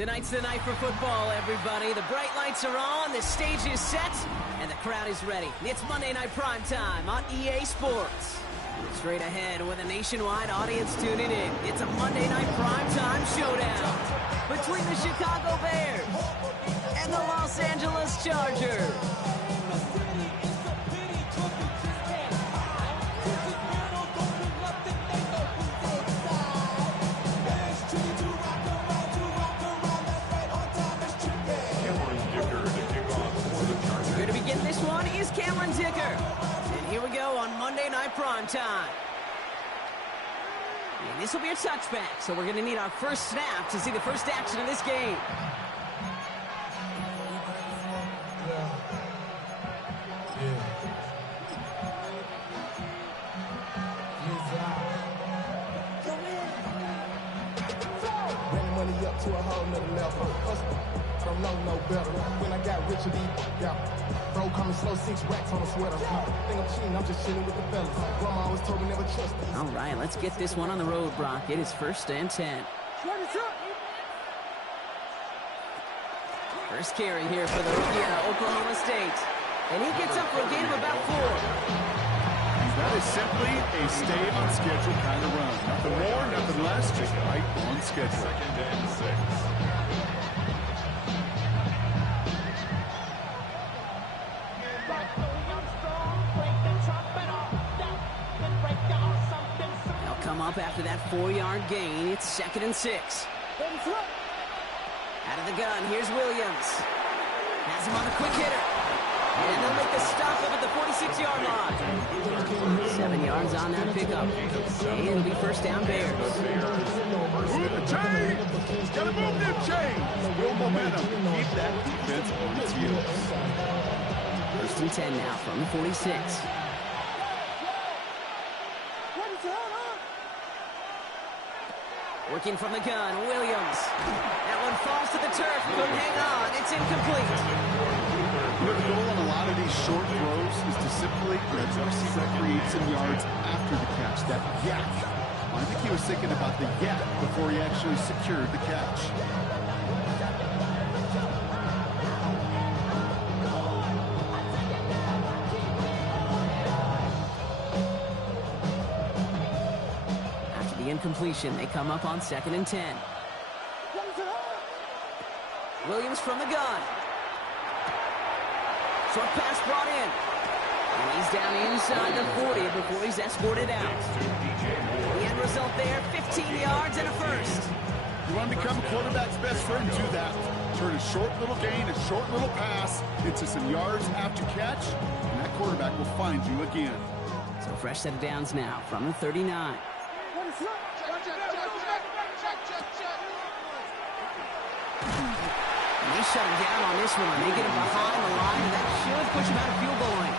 Tonight's the night for football, everybody. The bright lights are on, the stage is set, and the crowd is ready. It's Monday Night Prime Time on EA Sports. Straight ahead with a nationwide audience tuning in. It's a Monday Night Prime Time showdown between the Chicago Bears and the Los Angeles Chargers. Here to begin this one is Cameron Dicker. And here we go on Monday Night Prime Time. And this will be a touchback, so we're going to need our first snap to see the first action of this game. Money up to a whole nother level. Don't know no better. When I got rich and bro, coming slow, 6 racks on a sweater. Think I'm cheating, I'm just chilling with the fellas. Grandma always told me never trust these. All right, let's get this one on the road, Brock. It is 1st and 10. First carry here for the rookie out of Oklahoma State. And he gets up for a gain of about 4. That is simply a stay-on-schedule kind of run. Nothing more, nothing less, just right on schedule. 2nd and 6. They'll come up after that 4-yard gain. It's 2nd and 6. Out of the gun, here's Williams. Has him on a quick hitter. And they'll make the stop up at the 46-yard line. 7 yards on that pickup. And it'll be first down Bears. Move the chain! Gotta move them chains! Real momentum. Keep that defense on its heels. 1st and 10 now from the 46. Working from the gun, Williams. That one falls to the turf. Couldn't hang on. It's incomplete. The goal on a lot of these short throws is to simply let the receiver create some yards after the catch, that yak. I think he was thinking about the yak before he actually secured the catch. After the incompletion, they come up on 2nd and 10. Williams from the gun. Short pass brought in. And he's down inside the 40 before he's escorted out. The end result there, 15 yards and a first. You want to become a quarterback's best friend, do that. Turn a short little gain, a short little pass into some yards after catch, and that quarterback will find you again. So fresh set of downs now from the 39. And they shut him down on this one. They get him behind the line, and that should push him out of field goal line.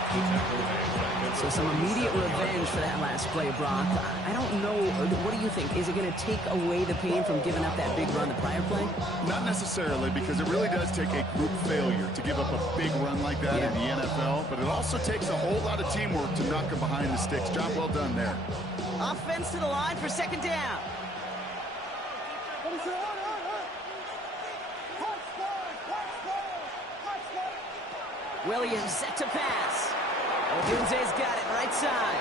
So some immediate revenge for that last play, Brock. I don't know. What do you think? Is it going to take away the pain from giving up that big run the prior play? Not necessarily, because it really does take a group failure to give up a big run like that in the NFL, but it also takes a whole lot of teamwork to knock him behind the sticks. Job well done there. Offense to the line for 2nd down. Williams set to pass. Odunze's got it right side.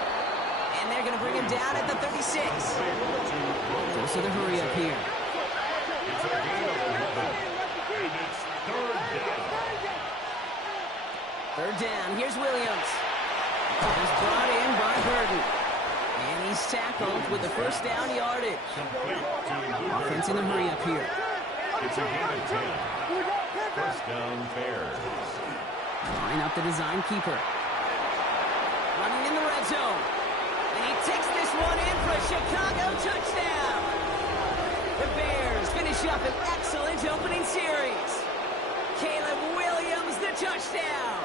And they're going to bring him down at the 36. Goes to the hurry up here. It's a gain of 11. And it's 3rd down. 3rd down. Here's Williams. He's brought in by Burton. And he's tackled with the first down yardage. Offense in the hurry up here. It's a gain of 10. 1st down Bears. Line up the design keeper. Running in the red zone. And he takes this one in for a Chicago touchdown. The Bears finish up an excellent opening series. Caleb Williams, the touchdown.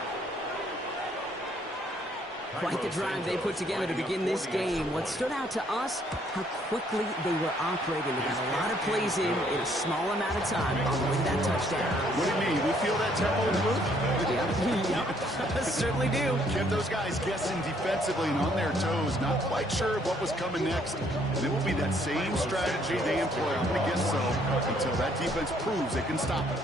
Quite the drive they put together to begin this game. What stood out to us, how quickly they were operating. They got a lot of plays in a small amount of time on the way to that touchdown. What do you mean? We feel that tempo in the booth? Yep. Certainly do. Kept those guys guessing defensively and on their toes, not quite sure what was coming next. And it will be that same strategy they employ, I'm going to guess so, until that defense proves they can stop it.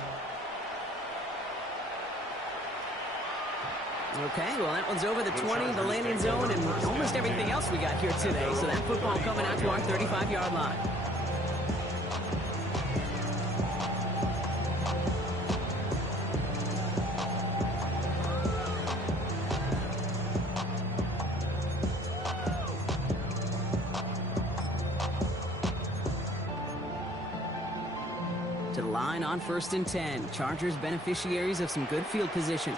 Okay, well, that one's over the 20, the landing zone, and almost everything else we got here today. So that football coming out to our 35-yard line. To the line on 1st and 10. Chargers beneficiaries of some good field position.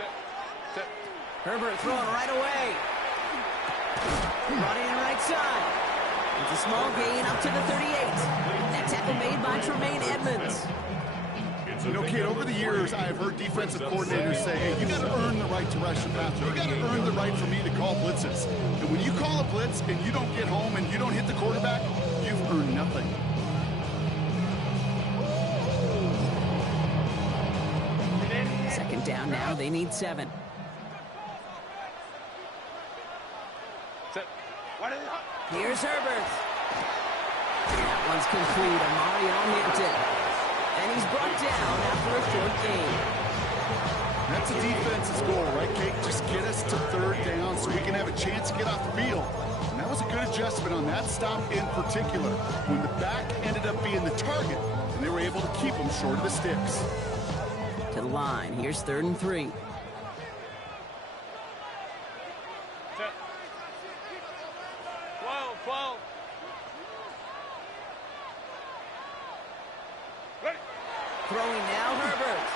Herbert throwing right away. Running in right side. It's a small gain up to the 38. That tackle made by Tremaine Edmonds. You know, kid, over the years, I have heard defensive coordinators say, hey, you got to earn the right to rush the passer. You got to earn the right for me to call blitzes. And when you call a blitz and you don't get home and you don't hit the quarterback, you've earned nothing. Second down now. They need 7. Here's Herbert. That one's complete. Amarion Hampton. And he's brought down after a short gain. That's a defense's goal, right, Kate? Just get us to 3rd down so we can have a chance to get off the field. And that was a good adjustment on that stop in particular, when the back ended up being the target, and they were able to keep them short of the sticks. To the line. Here's 3rd and 3. Throwing now, Herbert.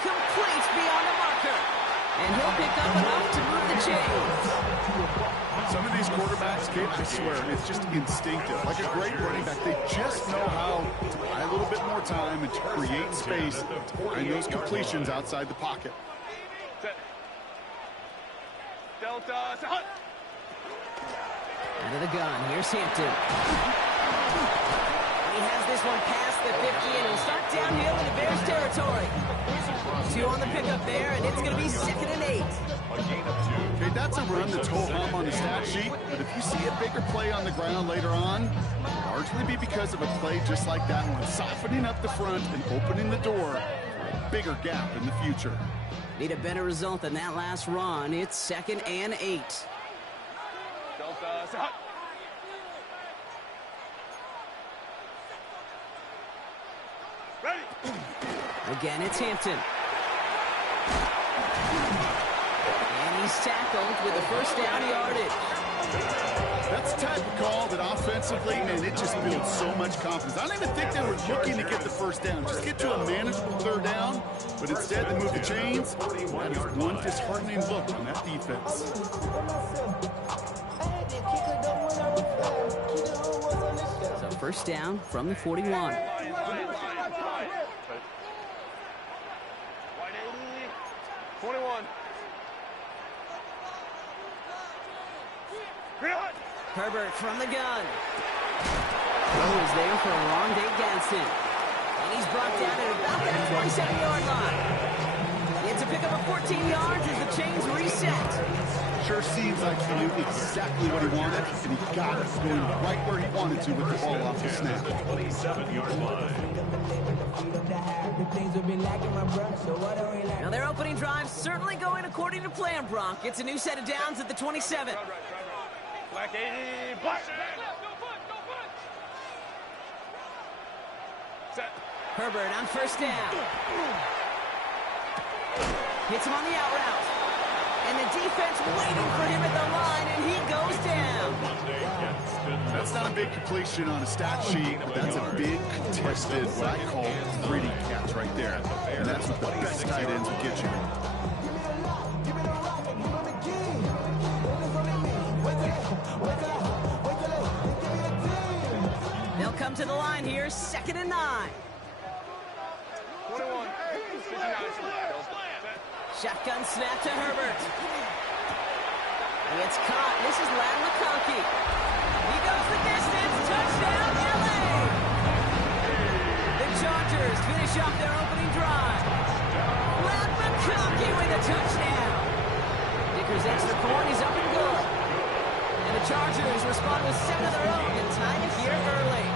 Complete beyond the marker. And he'll pick up enough to move the chains. Some of these quarterbacks, Kate, I swear, it's just instinctive. Like a great running back, they just know how to buy a little bit more time and to create space to find those completions outside the pocket. Out of the gun. Here's Hampton. He has this one past the 50, and he'll start downhill into Bears territory. 2 on the pickup there, and it's going to be 2nd and 8. Okay, that's a run that's ho-hum on the stat sheet, but if you see a bigger play on the ground later on, it'll largely be because of a play just like that one, softening up the front and opening the door for a bigger gap in the future. Need a better result than that last run. It's 2nd and 8. Again, it's Hampton. And he's tackled with a 1st down yardage. That's the type of call that offensively, man, it just builds so much confidence. I don't even think they were looking to get the 1st down. Just get to a manageable 3rd down, but instead they move the chains. That is one disheartening look on that defense. So 1st down from the 41. Herbert from the gun. Throws there for a long day Gadsden. And he's brought down at about that 47-yard line. It's a pickup of 14 yards as the chains reset. Sure seems like he knew exactly what he wanted, and he got it going right where he wanted to with the ball off the snap. 27-yard line. Now their opening drive certainly going according to plan, Brock. It's a new set of downs at the 27. Black 80, black. Set. Herbert on 1st down. Hits him on the out route. And the defense waiting for him at the line, and he goes down. That's not a big completion on a stat sheet, but that's a big contested, what I call gritty catch right there. And that's what the best tight ends will get you. They'll come to the line here, 2nd and 9. 21, 59. Shotgun snap to Herbert. It's caught. This is Lad McConkey. He goes the distance. Touchdown, LA! The Chargers finish off their opening drive. Lad McConkey with a touchdown. Dicker's extra point is up and good. And the Chargers respond with 7 of their own and tie it here early.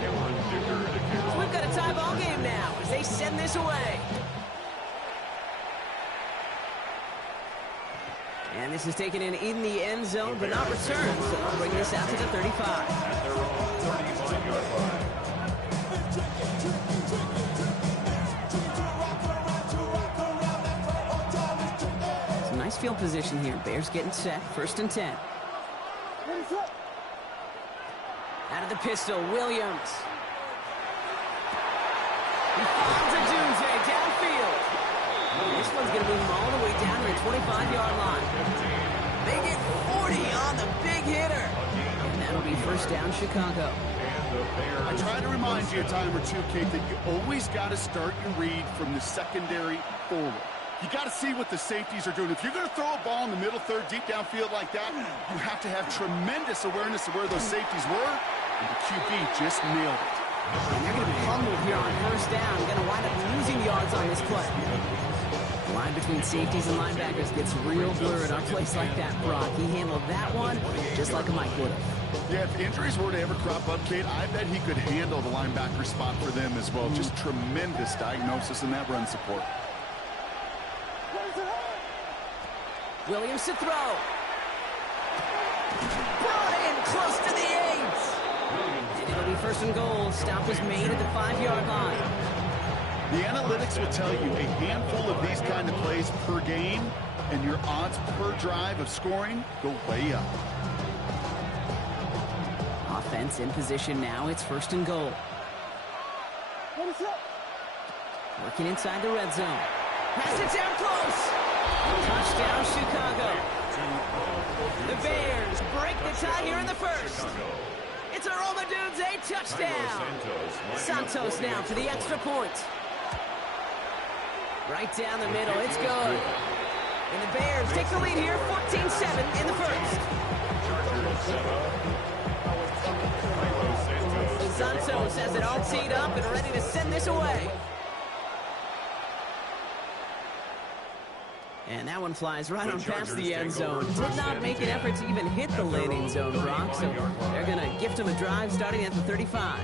So we've got a tie ball game now as they send this away. And this is taken in the end zone, but not returned. So they'll bring this out to the 35. At their own 35-yard line. Some nice field position here. Bears getting set. 1st and 10. Out of the pistol, Williams. He finds a Doomsday downfield. This one's going to move him all the way down to the 25-yard line. They get 40 on the big hitter. And that'll be 1st down, Chicago. I try to remind you a time or two, Kate, that you always got to start your read from the secondary forward. You got to see what the safeties are doing. If you're going to throw a ball in the middle third, deep downfield like that, you have to have tremendous awareness of where those safeties were, and the QB just nailed it. And they're going to be humbled here on 1st down. Going to wind up losing yards on this play. The line between safeties and linebackers gets real blurred on plays like that, Brock. He handled that one just like a Mike would have. Yeah, if injuries were to ever crop up, Kate, I bet he could handle the linebacker spot for them as well. Just tremendous diagnosis in that run support. Williams to throw. Brought in close to the 8. And it'll be 1st and goal. Stop was made at the 5-yard line. The analytics will tell you a handful of these kind of plays per game, and your odds per drive of scoring go way up. Offense in position now. It's 1st and goal. Working inside the red zone. Has it down close. Touchdown, Chicago. The Bears break the tie here in the 1st. It's a Roma Dudes, a touchdown. Santos now for the extra point. Right down the middle, it's good. And the Bears take the lead here, 14-7 in the 1st. Santos has it all teed up and ready to send this away. And that one flies right on past the end zone. Did not make an effort to even hit the landing zone, Brock. So they're going to gift him a drive starting at the 35.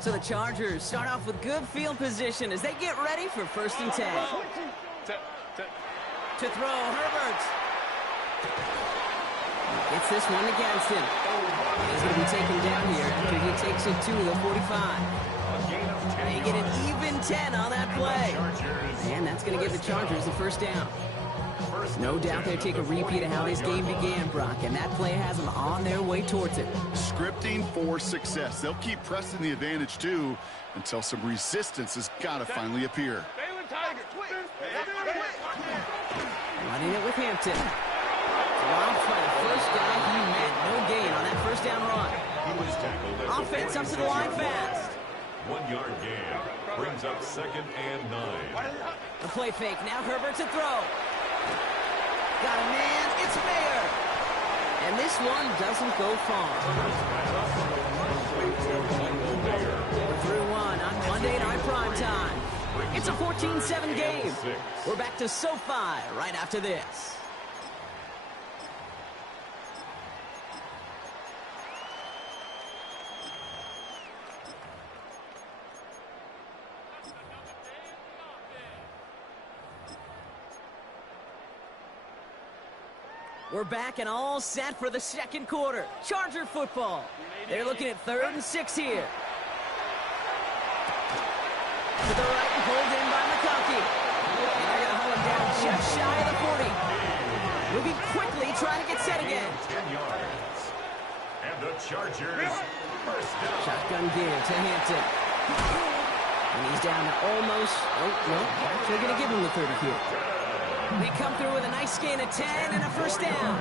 So the Chargers start off with good field position as they get ready for 1st and 10. To throw, Herbert. Gets this one against him. He's going to be taken down here after he takes it to the 45. They get an even 10 on that play. And that's going to give the Chargers the 1st down. No doubt they take a repeat of how this game began, Brock, and that play has them on their way towards it. Scripting for success. They'll keep pressing the advantage, too, until some resistance has got to finally appear. Running it with Hampton. Dropped by the 1st guy he met. No gain on that 1st down run. Offense up to the line fast. 1-yard gain brings up 2nd and 9. The play fake. Now Herbert to throw. Got a man. It's Mayer. And this one doesn't go far. We're through one on Monday Night Primetime. It's a 14-7 game. We're back to SoFi right after this. We're back and all set for the 2nd quarter. Charger football. They're looking at 3rd and 6 here. To the right and pulled in by McConkey. And they're going to hold him down just shy of the 40. Moving quickly, trying to get set again. 10 yards. And the Chargers 1st down. Shotgun give to Hampton. And he's down to almost, they're going to give him the 30 here. They come through with a nice gain of 10 and a first down.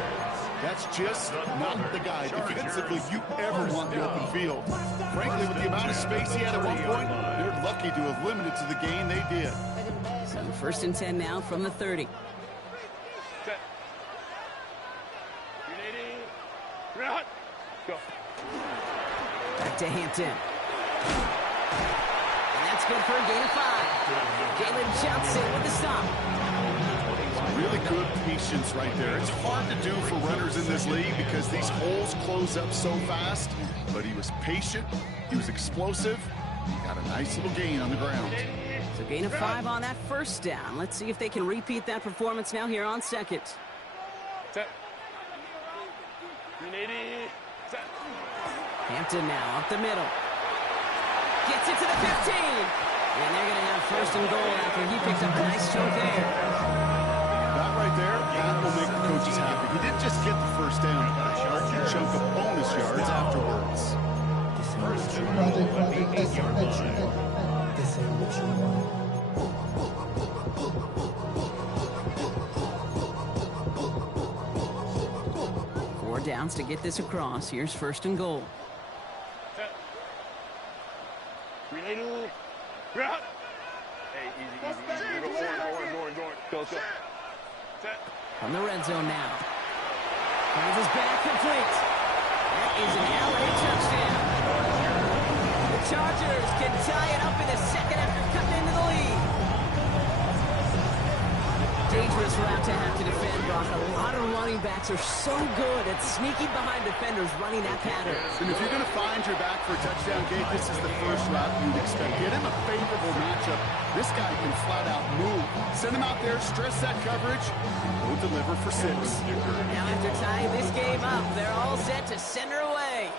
That's just not the guy defensively you ever want in the open field. Frankly, with the amount of space he had at one point, they're lucky to have limited to the gain they did. So first and 10 now from the 30. Go. Back to Hampton. And that's good for a gain of 5. Jalen Johnson with the stop. Really good patience right there. It's hard to do for runners in this league because these holes close up so fast. But he was patient. He was explosive. He got a nice little gain on the ground. So gain of 5 on that first down. Let's see if they can repeat that performance now here on second. Set. 380. Set. Hampton now up the middle. Gets it to the 15. And they're going to have first and goal after he picked up a nice chunk there. That right there, that will make the coaches happy. He didn't just get the first down. He got a healthy chunk of bonus yards afterwards. Four downs to get this across. Here's first and goal. Set. 380. Route. Hey, easy. Go. Set. From the red zone now. Finds his back complete. That is an LA touchdown. The Chargers can tie it up in the second after cutting into the lead. Dangerous route to have to defend, Brock. A lot of running backs are so good at sneaking behind defenders running that pattern. And if you're going to find your back for a touchdown, Gabe, this is the first route you'd expect. Get him a favorable matchup. This guy can flat out move. Send him out there, stress that coverage, and go deliver for 6. Now after tying this game up, they're all set to send her away.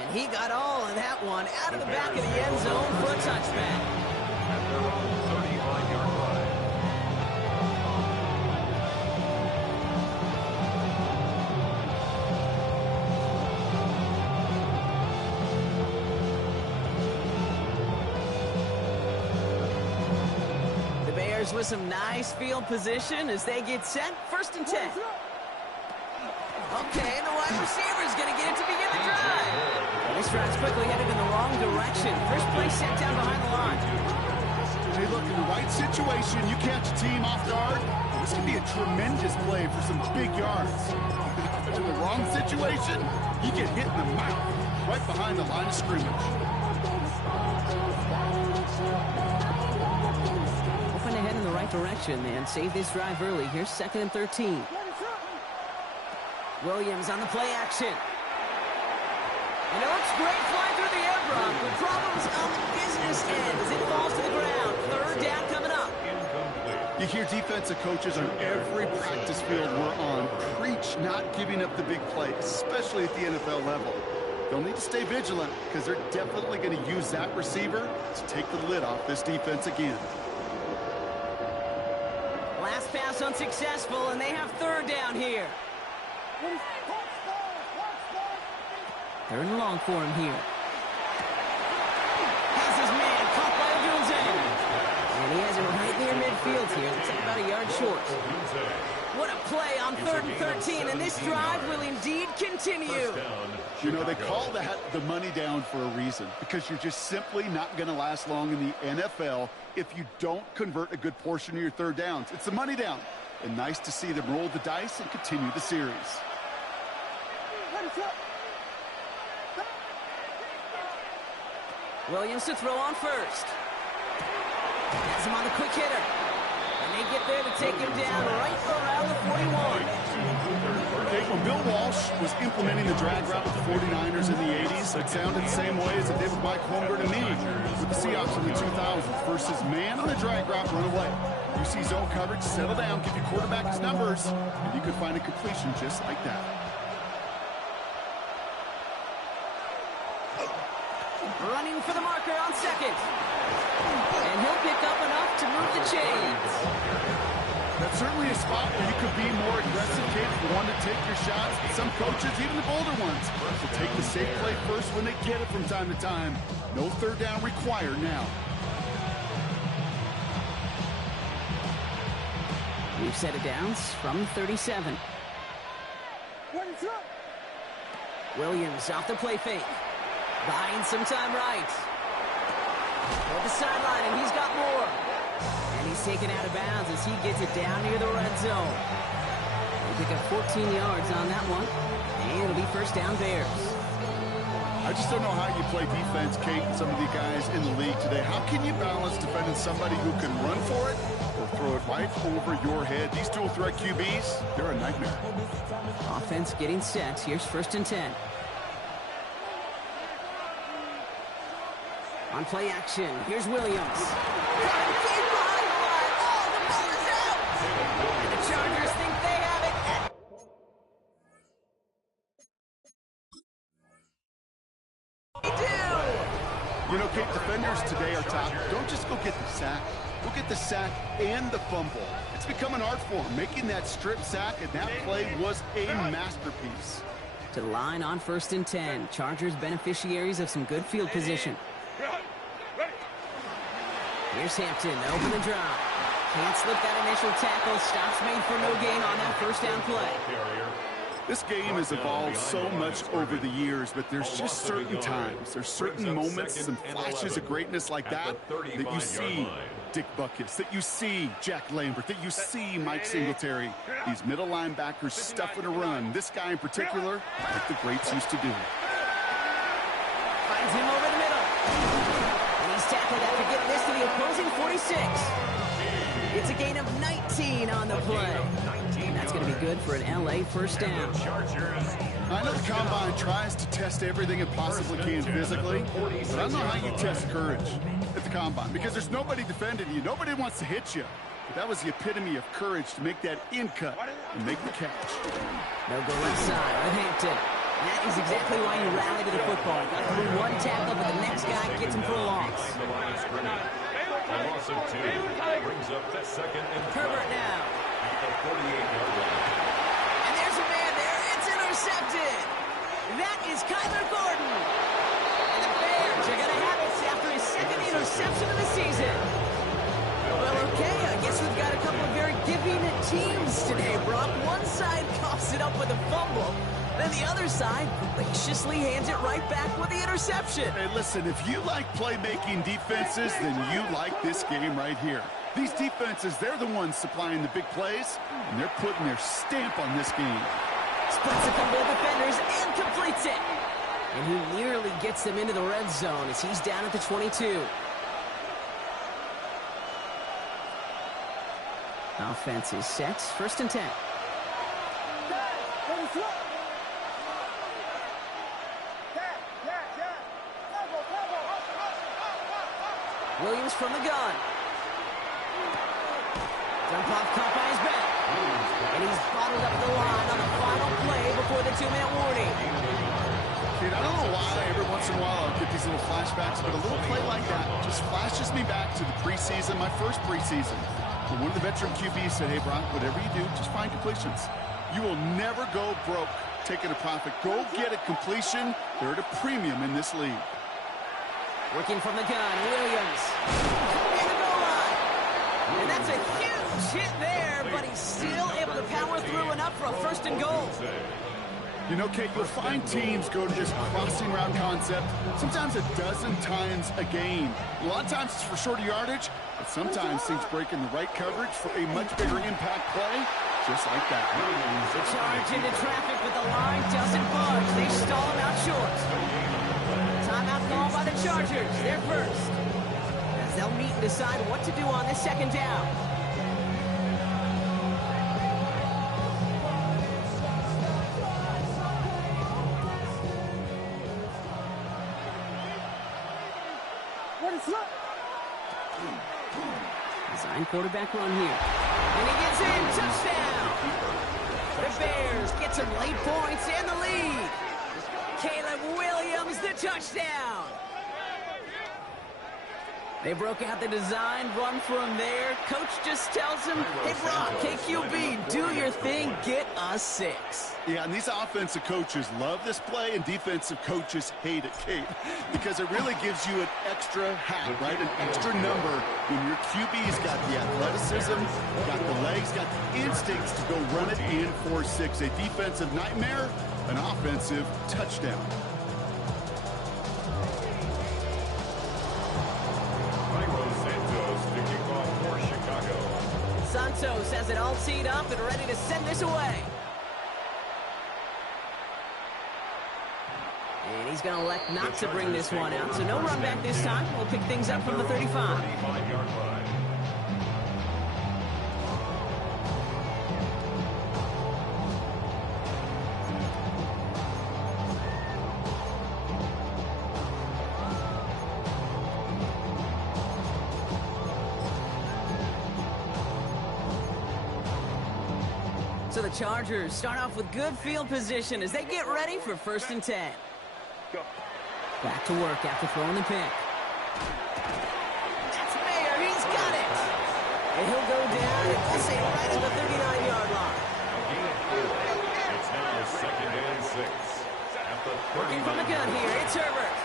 And he got all of that one out of the back of the end zone for a touchback. At their own 35-yard line. The Bears with some nice field position as they get set. First and 10. Okay, the wide receiver is going to get it to begin the drive. This drive's quickly headed in the wrong direction. First play set down behind the line. Hey, look, in the right situation, you catch a team off guard. This could be a tremendous play for some big yards. But in the wrong situation, you get hit in the mouth right behind the line of scrimmage. Open ahead in the right direction, man. Save this drive early. Here's second and 13. Williams on the play action. And it looks great flying through the air, Brock. The problem's on the business end as it falls to the ground. Third down coming up. You hear defensive coaches on every practice field we're on preach not giving up the big play, especially at the NFL level. They'll need to stay vigilant because they're definitely going to use that receiver to take the lid off this defense again. Last pass unsuccessful, and they have third down here. Third and long for him here. Has his man caught by Odunze. And he has it right near midfield here. Looks like about a yard short. What a play on third and 13, and this drive will indeed continue. You know, they call that the money down for a reason because you're just simply not going to last long in the NFL if you don't convert a good portion of your third downs. It's the money down. And nice to see them roll the dice and continue the series. Williams to throw on first. Has him on the quick hitter. And they get there to take him down right around the 41. Okay, when Bill Walsh was implementing the drag route with the 49ers in the 80s, it sounded the same way as it did with Mike Holmgren and me with the Seahawks in the 2000s versus man on the drag route, run away. You see zone coverage, settle down, give your quarterback his numbers, and you can find a completion just like that. Running for the marker on second. And he'll pick up enough to move the chains. That's certainly a spot where you could be more aggressive, Kate, if you want to take your shots. But some coaches, even the bolder ones, will take the safe play first when they get it from time to time. No third down required now. We've set it downs from 37. Williams off the play fake. Buying some time right. Toward the sideline, and he's got more. And he's taken out of bounds as he gets it down near the red zone. They pick up 14 yards on that one. And it'll be first down Bears. I just don't know how you play defense, Kate, and some of the guys in the league today. How can you balance defending somebody who can run for it or throw it right over your head? These dual threat QBs, they're a nightmare. Offense getting set. Here's first and 10. On play action, here's Williams. And the Chargers think they have it. They do! You know, Kate, defenders today are top. Don't just go get the sack. Go get the sack and the fumble. It's become an art form. Making that strip sack and that play was a masterpiece. To the line on first and 10. Chargers beneficiaries of some good field position. Here's Hampton, open the drop. Can't slip that initial tackle. Stops made for no gain on that first down play. This game has evolved so much over the years, but there's just certain times, there's certain moments, some flashes of greatness like that you see Dick Butkus, that you see Jack Lambert, that you see Mike Singletary. These middle linebackers stuffing a run. This guy in particular, like the greats used to do. Finds him over the middle. And he's tackled after getting this to the opposing 46. It's a gain of 19 on the play. And that's going to be good for an LA first down. I know the Combine tries to test everything it possibly can physically, but I don't know how you test courage at the Combine, because there's nobody defending you. Nobody wants to hit you. But that was the epitome of courage to make that in-cut and make the catch. They'll go left side with Hampton. That is exactly why you rally to the football. Got through one tackle, but the next guy gets him for a loss. A loss of 2 brings up the second and Herbert now. At the 48-yard line. And there's a man there. It's intercepted. That is Kyler Gordon. And the Bears are going to have it after his second interception of the season. Well, okay, I guess we've got a couple of very giving teams today, Brock. One side coughs it up with a fumble. Then the other side graciously hands it right back with the interception. Hey, listen, if you like playmaking defenses, then you like this game right here. These defenses, they're the ones supplying the big plays, and they're putting their stamp on this game. Splits a couple of defenders and completes it. And he nearly gets them into the red zone as he's down at the 22. Offense is set. First and 10. Williams from the gun. Dump off caught by his back. And he's bottled up the line on the final play before the 2-minute warning. Dude, I don't know why every once in a while I'll get these little flashbacks, but a little play like that just flashes me back to the preseason, my first preseason. When one of the veteran QBs said, hey, Brock, whatever you do, just find completions. You will never go broke taking a profit. Go get a completion. They're at a premium in this league. Working from the gun, Williams. And the goal line. And that's a huge hit there, but he's still able to power through enough for a first and goal. You know, Kate, you'll find teams go to this crossing route concept sometimes a dozen times a game. A lot of times it's for shorter yardage, but sometimes things break in the right coverage for a much bigger impact play, just like that. The charge into traffic, but the line doesn't budge. They stall him out short. Timeout call by the Chargers. They're first. As they'll meet and decide what to do on this second down. Design quarterback run here. And he gets in. Touchdown. The Bears get some late points and the lead. Caleb Williams, the touchdown. They broke out the design run from there. Coach just tells him, hey, Brock, KQB, do your thing, get us 6. Yeah, and these offensive coaches love this play, and defensive coaches hate it, Kate, because it really gives you an extra hat, right? An extra number when your QB's got the athleticism, got the legs, got the instincts to go run it in for 6. A defensive nightmare, an offensive touchdown. Santos has it all teed up and ready to send this away. And he's going to elect not to bring this one out. So no run back this time. We'll pick things up from the 35. So the Chargers start off with good field position as they get ready for 1st and 10. Go. Back to work after throwing the pick. That's Mayer. He's got it. And he'll go down and we'll say right at the 39-yard line. It's now 2nd and 6. Working from the gun here. It's Herbert.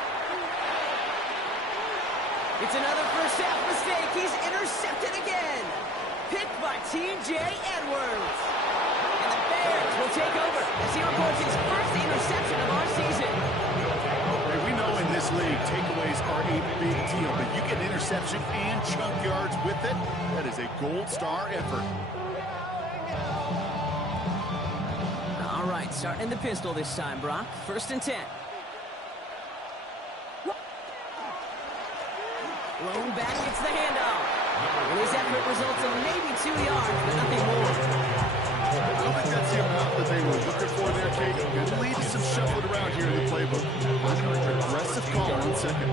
It's another first half mistake. He's intercepted again. Picked by T.J. Edwards. And the Bears will take over as he records his first interception of our season. We know in this league, takeaways are a big deal, but you get interception and chunk yards with it. That is a gold star effort. All right, starting the pistol this time, Brock. 1st and 10. Lone back gets the handoff. And his effort results in maybe 2 yards, but nothing more. I don't think that's the amount that they were looking for there, Kate. Good lead, some shuffling around here in the playbook. Aggressive call on 2nd.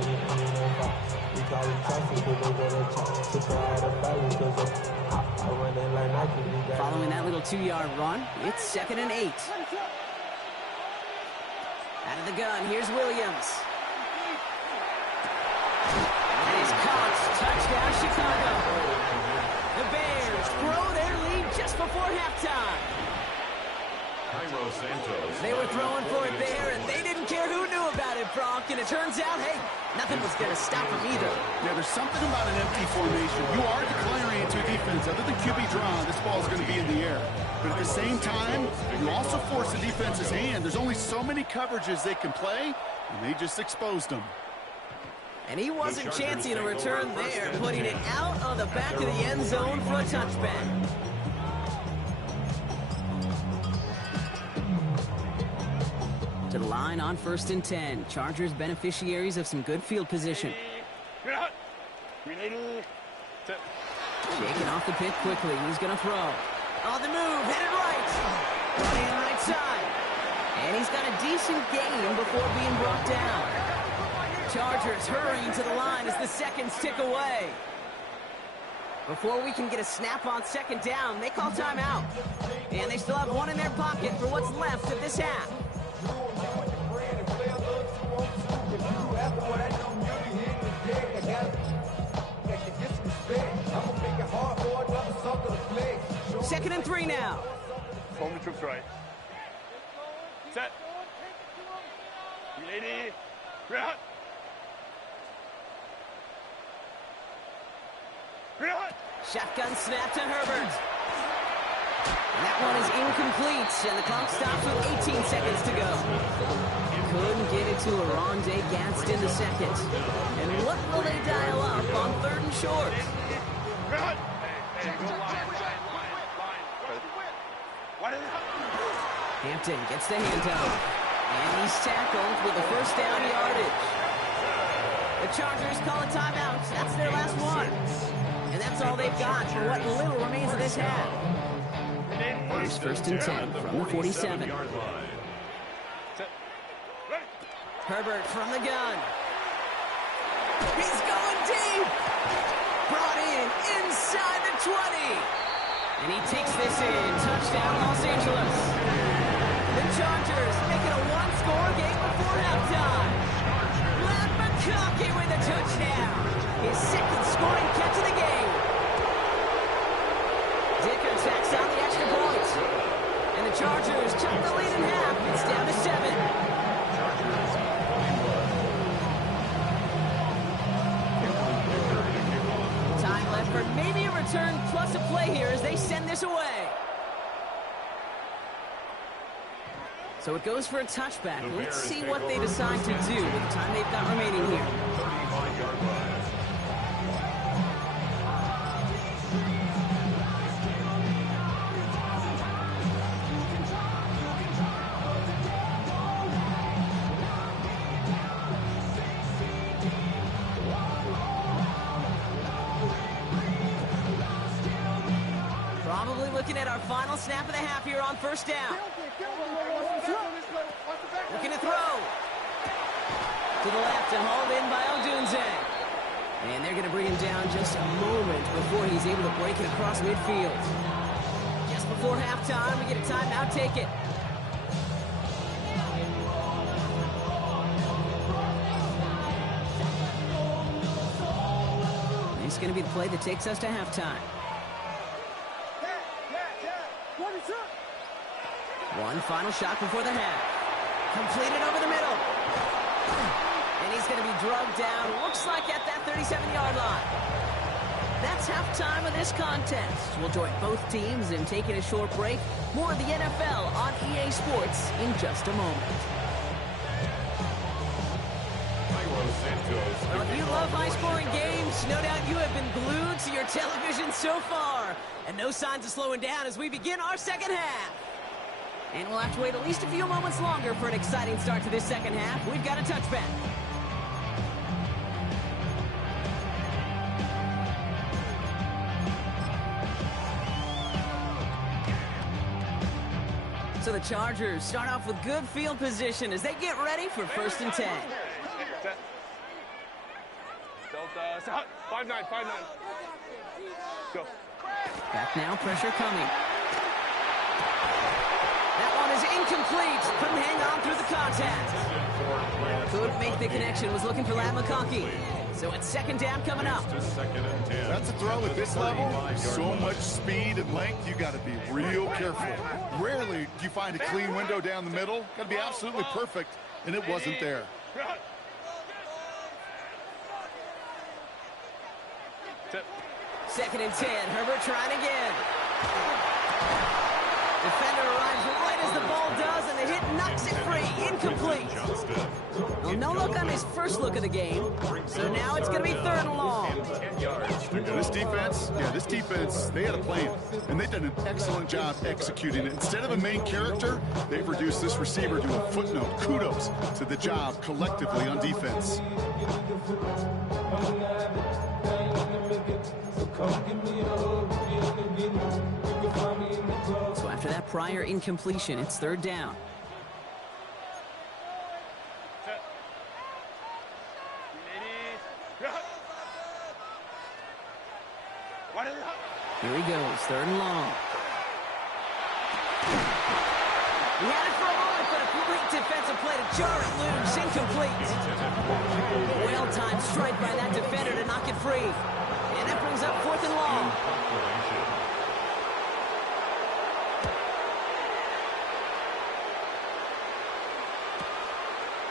Following that little 2-yard run, it's 2nd and 8. Out of the gun, here's Williams. And he's caught. Touchdown, Chicago. The Bears grow their lead just before halftime. They were throwing for it there, and they didn't care who knew about it, Brock. And it turns out, hey, nothing was going to stop them either. Yeah, there's something about an empty formation. You are declaring into a defense. Other than QB draw, this ball is going to be in the air. But at the same time, you also force the defense's hand. There's only so many coverages they can play, and they just exposed them. And he wasn't chancing a return there, putting it out on the back of the end zone for a touchback. To the line on 1st and 10. Chargers beneficiaries of some good field position. Shaking off the pick quickly. He's going to throw. On the move, headed right. Running right side. And he's got a decent gain before being brought down. Chargers hurrying to the line as the seconds tick away. Before we can get a snap on 2nd down, they call timeout. And they still have one in their pocket for what's left of this half. Second and 3 now. Home the troops right. Set. Ready. Right. Shotgun snap to Herbert. And that one is incomplete, and the clock stops with 18 seconds to go. Couldn't get it to Aronde Gadsden the second. And what will they dial up on 3rd and short? Hampton gets the handoff. And he's tackled with the 1st down yardage. The Chargers call a timeout. That's their last one. And that's all they've got for what little remains of this half. Here's 1st and 10 from the 47. Herbert from the gun. He's going deep. Brought in inside the 20. And he takes this in. Touchdown, Los Angeles. The Chargers make it a one-score game before halftime. Led by McConkey with a touchdown. His second scoring catch of the game. Dicker tacks down the extra point. And the Chargers took the lead in half. It's down to 7. Time left for maybe a return plus a play here as they send this away. So it goes for a touchback. Let's see what they decide to do with the time they've got remaining here. 35-yard line. Probably looking at our final snap of the half here on first down. Looking to throw. To the left and hauled in by Odunze. And they're going to bring him down just a moment before he's able to break it across midfield. Just before halftime, we get a timeout. Take it. This is going to be the play that takes us to halftime. One final shot before the half. Completed over the middle. And he's going to be drugged down, looks like at that 37-yard line. That's halftime of this contest. We'll join both teams in taking a short break. More of the NFL on EA Sports in just a moment. Well, if you love high-scoring games, no doubt you have been glued to your television so far. And no signs of slowing down as we begin our second half. And we'll have to wait at least a few moments longer for an exciting start to this second half. We've got a touchback. So the Chargers start off with good field position as they get ready for 1st and 10. Delta, 5-9, 5-9. Go. Back now, pressure coming. That one is incomplete. Couldn't hang on through the contact. Couldn't make the connection. Was looking for Lad McConkey. So it's second down coming up. That's a throw at this level. So much speed and length, you got to be real careful. Rarely do you find a clean window down the middle. Got to be absolutely perfect, and it wasn't there. Second and 10. Herbert trying again. Defender arrives right as the ball does, and the hit knocks it free. Incomplete. Well, no look on his first look of the game. So now it's going to be 3rd and long. This defense, they had a plan, and they've done an excellent job executing it. Instead of a main character, they've reduced this receiver to a footnote. Kudos to the job collectively on defense. So after that prior incompletion, it's 3rd down. Here he goes, 3rd and long. He had it for a moment, but a great defensive play to jar it loose. Incomplete. Well-timed strike by that defender to knock it free. And that brings up 4th and long.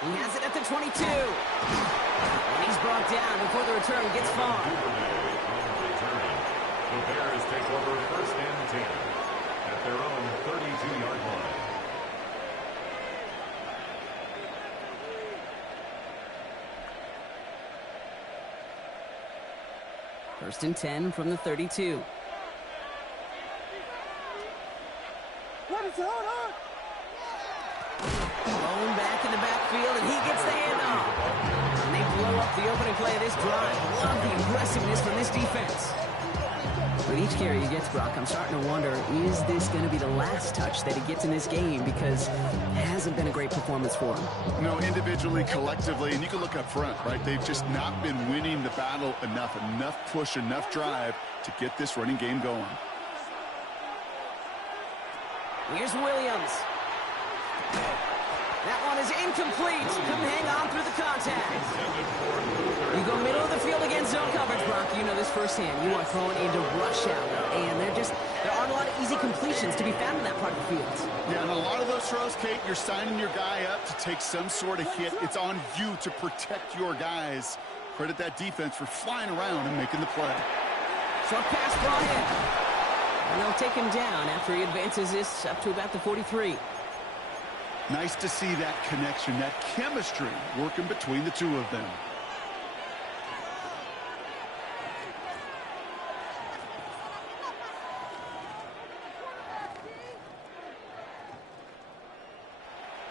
He has it at the 22. And he's brought down before the return gets far. The Bears take over 1st and 10 at their own 32-yard line. First and 10 from the 32. Blown back in the backfield, and he gets the handoff. And they blow up the opening play of this drive. Love the aggressiveness from this defense. With each carry he gets, Brock, I'm starting to wonder, is this going to be the last touch that he gets in this game? Because it hasn't been a great performance for him. No, individually, collectively, and you can look up front, right? They've just not been winning the battle enough push, enough drive to get this running game going. Here's Williams. That one is incomplete. Couldn't hang on through the contact. You go middle of the field against zone coverage, Brock. You know this firsthand. You are thrown into rush hour, and there aren't a lot of easy completions to be found in that part of the field. Yeah, and a lot of those throws, Kate, you're signing your guy up to take some sort of hit. It's on you to protect your guys. Credit that defense for flying around and making the play. Short pass brought in. And they'll take him down after he advances this up to about the 43. Nice to see that connection, that chemistry working between the two of them.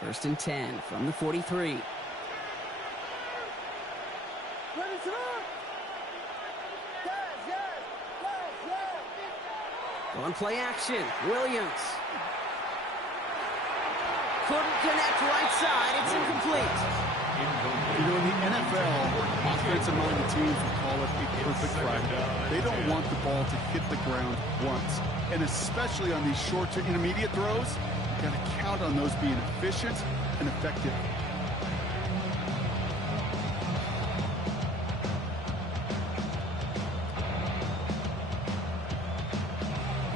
First and 10 from the 43. On play action, Williams. Couldn't connect right side. It's incomplete. You know, in the NFL, offensive-minded teams will call it a perfect Friday. They don't want the ball to hit the ground once. And especially on these short to intermediate throws, you've got to count on those being efficient and effective.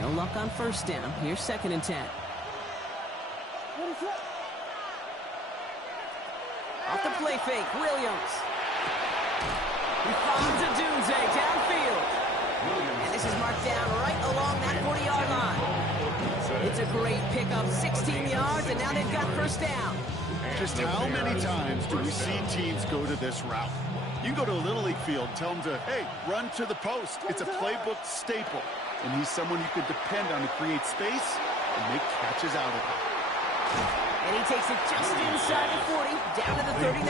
No luck on first down. Here's second and 10. Off the play fake, Williams. He finds a Dunze downfield. And this is marked down right along that 40-yard line. It's a great pickup, 16 yards, and now they've got first down. Just how many times do we see teams go to this route? You can go to a Little League field, tell them to, hey, run to the post. It's a playbook staple. And he's someone you could depend on to create space and make catches out of it. And he takes it just inside the 40, down to the 39.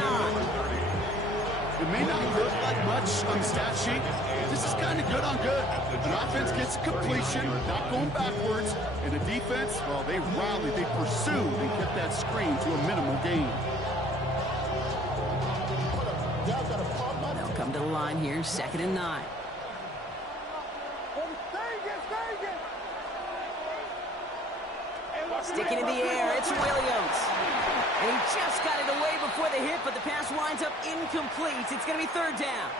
It may not look like much on the stat sheet. This is kind of good on good. An offense gets completion, not going backwards. And the defense, well, they rallied, they pursued, and kept that screen to a minimal gain. They'll come to the line here, second and 9. Sticking in the air, it's Williams. And he just got it away before the hit, but the pass winds up incomplete. It's going to be third down.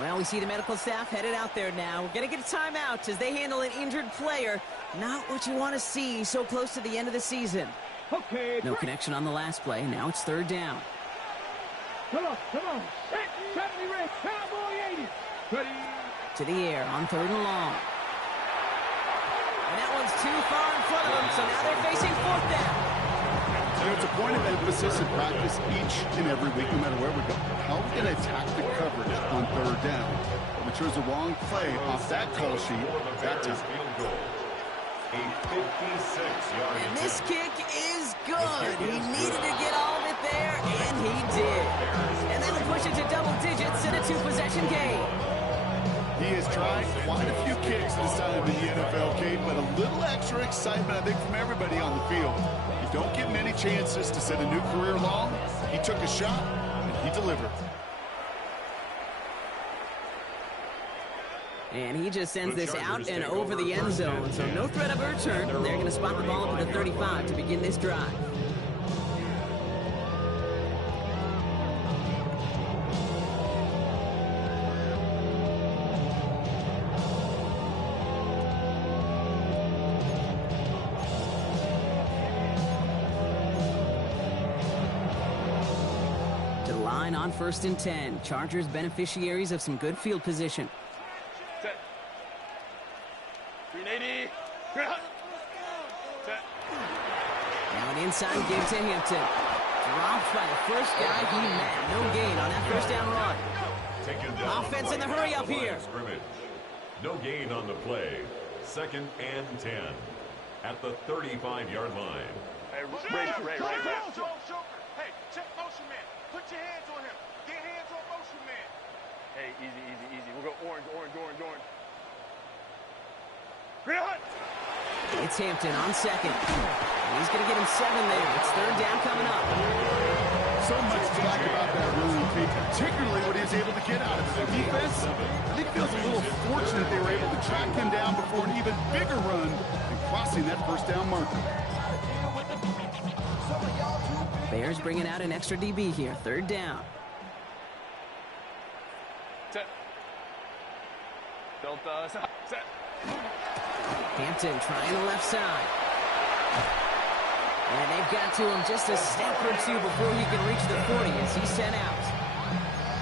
Well, we see the medical staff headed out there now. We're going to get a timeout as they handle an injured player. Not what you want to see so close to the end of the season. Okay. No connection on the last play. Now it's third down. Come on. Set me ready. Cowboy 80. Ready. To the air on third and long. And that one's too far in front of them, so now they're facing fourth down. You know, it's a point of emphasis in practice each and every week, no matter where we go. How are we going to attack the coverage on third down? We chose the wrong play off that call sheet that time. A 56-yard And this kick is good. He needed to get all of it there, and he did. And that'll push it to double digits in a two-possession game. He has tried quite a few kicks this time in the NFL, Kate, but a little extra excitement, I think, from everybody on the field. You don't get many chances to set a new career long. He took a shot, and he delivered. And he just sends this out and over the end zone, so no threat of a return. They're going to spot the ball up at the 35 to begin this drive. On first and 10, Chargers beneficiaries of some good field position. Set. 380. Set. Now an inside give to Hampton. Dropped by the first guy he met. No gain on that first down run. Taken down. Offense in the hurry up here. Scrimmage. No gain on the play. Second and 10 at the 35-yard line. Hey, Ray. Hey, check motion man. Put your hands on him. Get hands on motion man. Hey, easy. We'll go orange. Green Hunt. It's Hampton on second. And he's going to get him 7 there. It's third down coming up. So much to like about that run, Kate, particularly what he was able to get out of it. The defense, I think, feels a little fortunate they were able to track him down before an even bigger run and crossing that first down marker. Bears bringing out an extra DB here. Third down. Set. Delta. Set. Hampton trying the left side. And they've got to him just a step or two before he can reach the 40 as he's sent out.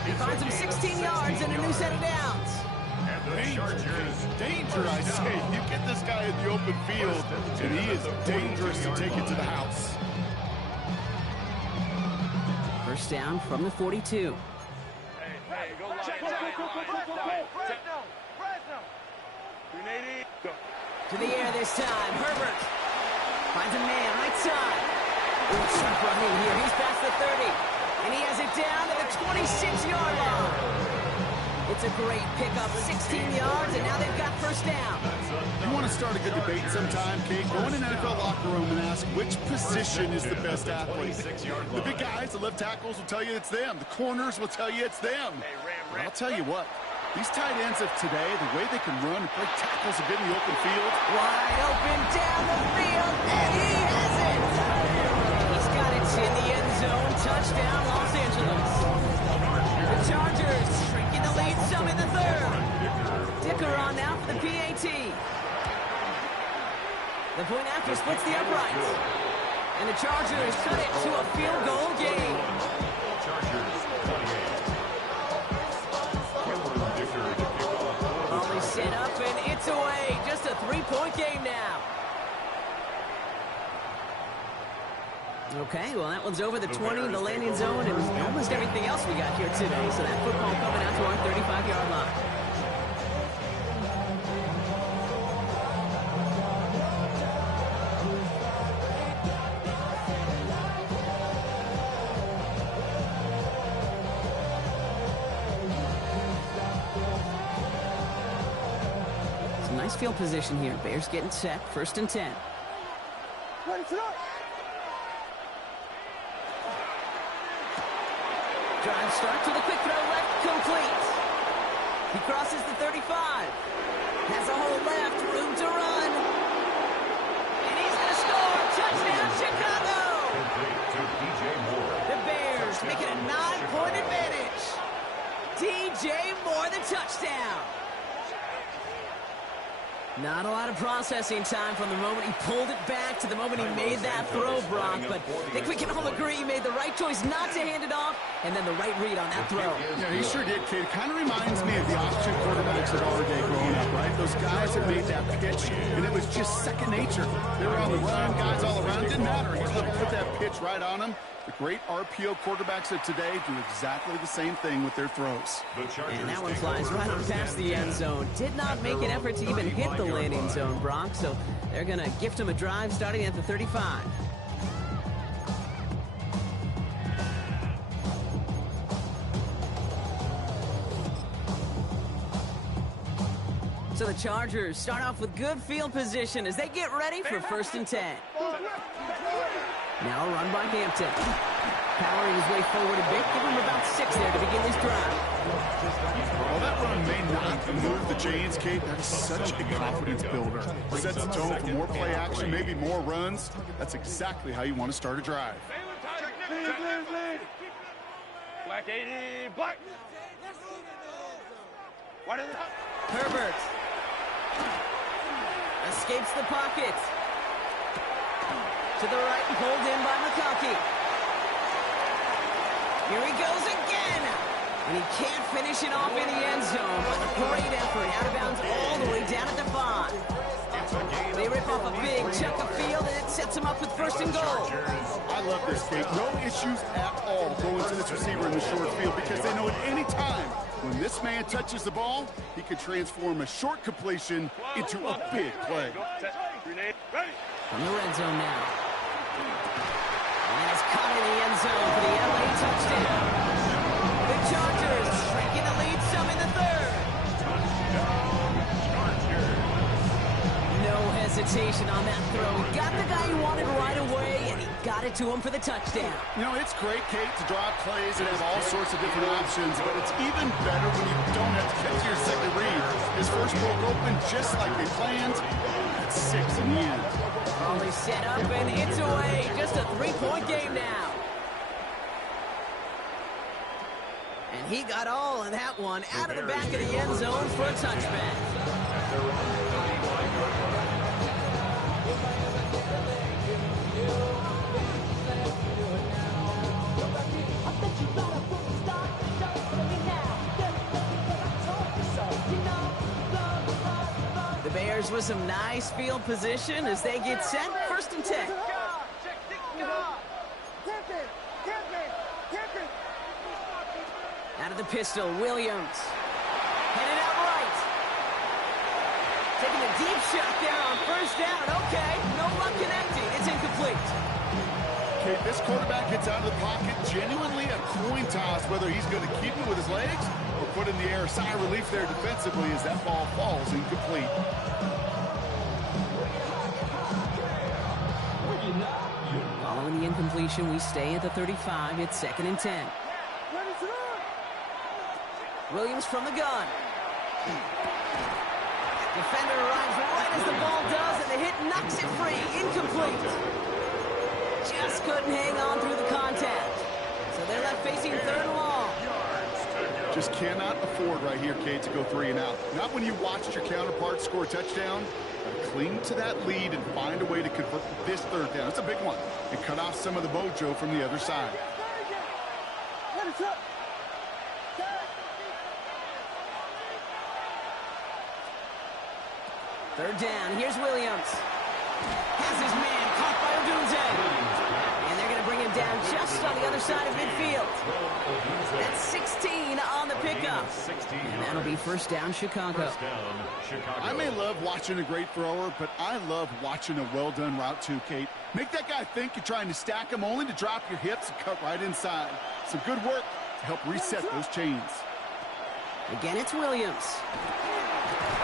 He finds him 16 yards and a new set of downs. Danger, I say. You get this guy in the open field, and he is dangerous to take it to the house. First down from the 42. Hey, go line. Go. To the air this time. Herbert finds a man right side. Ooh, sharp running here. He's past the 30. And he has it down to the 26-yard line. It's a great pickup, 16 yards, and now they've got first down. You want to start a good debate sometime, Kate? Go in an NFL locker room and ask which position is the best athlete. The big guys, the left tackles will tell you it's them. The corners will tell you it's them. But I'll tell you what, these tight ends of today, the way they can run and break tackles and get in the open field. Wide open down the field, and he has it. He's got it in the end zone. Touchdown, Los Angeles. The Chargers shrinking the lead some in the third. Dicker on now for the PAT. The point after splits the uprights. And the Chargers cut it to a field goal game. Chargers 28. Ollie set up and it's away. Just a three-point game now. Okay, well, that one's over the 20, the landing zone, and almost everything else we got here today. So that football coming out to our 35-yard line. Some nice field position here. Bears getting set, 1st and 10. Drive start to the quick throw left, complete. He crosses the 35. Has a hole left, room to run. And he's going to score. Touchdown, Chicago. The Bears make it a 9-point advantage. DJ Moore, the touchdown. Not a lot of processing time from the moment he pulled it back to the moment he made that throw, Brock. But I think we can all agree he made the right choice not to hand it off, and then the right read on that throw. Yeah, he sure did, kid. It kind of reminds me of the option quarterbacks of our day growing up, right? Those guys that made that pitch, and it was just second nature. They were on the run, guys all around. It didn't matter. He was able to put that pitch right on them. The great RPO quarterbacks of today do exactly the same thing with their throws. And that one flies right on past the end zone. Did not make an effort to even hit the landing zone, Brock. So they're going to gift him a drive starting at the 35. So the Chargers start off with good field position as they get ready for 1st and 10. Now a run by Hampton. Powering his way forward a bit. Give him about 6 there to begin this drive. While that run may not move the chains, Kate, that's such a confidence builder. Sets the tone for more play action, maybe more runs. That's exactly how you want to start a drive. Black 80, black. What is it? Herbert escapes the pocket. To the right and pulled in by McConkey. Here he goes again. And he can't finish it off in the end zone. But a great effort. Out of bounds all the way down at the 5. They rip off a big chunk of field, and it sets him up with 1st and goal. I love this, Kate. No issues at all going to this receiver in the short field because they know at any time when this man touches the ball, he could transform a short completion into a big play. From the red zone now. And it's caught in the end zone for the LA touchdown. The Chargers shrinking the lead some in the 3rd. No hesitation on that throw. He got the guy he wanted right away, and he got it to him for the touchdown. You know, it's great, Kate, to draw plays and have all sorts of different options, but it's even better when you don't have to get to your second read. His first broke open just like they planned. That's 6 in the end. Ball is set up, and it's away. Just a three-point game now. And he got all of that one out of the back of the end zone for a touchback. The Bears with some nice field position as they get set. 1st and 10. Out of the pistol, Williams. Headed out right. Taking a deep shot there on 1st down. Okay, no luck connecting. It's incomplete. Okay, this quarterback gets out of the pocket, genuinely a coin toss, whether he's going to keep it with his legs or put in the air. Sigh of relief there defensively as that ball falls incomplete. Following the incompletion, we stay at the 35. It's 2nd and 10. Williams from the gun. Defender arrives right as the ball does, and the hit knocks it free. Incomplete. Just couldn't hang on through the contact. So they're left facing 3rd and long. Just cannot afford right here, Kate, to go 3 and out. Not when you watched your counterpart score a touchdown. Cling to that lead and find a way to convert this 3rd down. It's a big one. And cut off some of the mojo from the other side. 3rd down. Here's Williams. Has his man caught by Odunze. And they're going to bring him down just on the other side of midfield. That's 16 on the pickup. And that'll be 1st down, Chicago. I may love watching a great thrower, but I love watching a well-done route too, Kate. Make that guy think you're trying to stack him only to drop your hips and cut right inside. Some good work to help reset those chains. Again, it's Williams.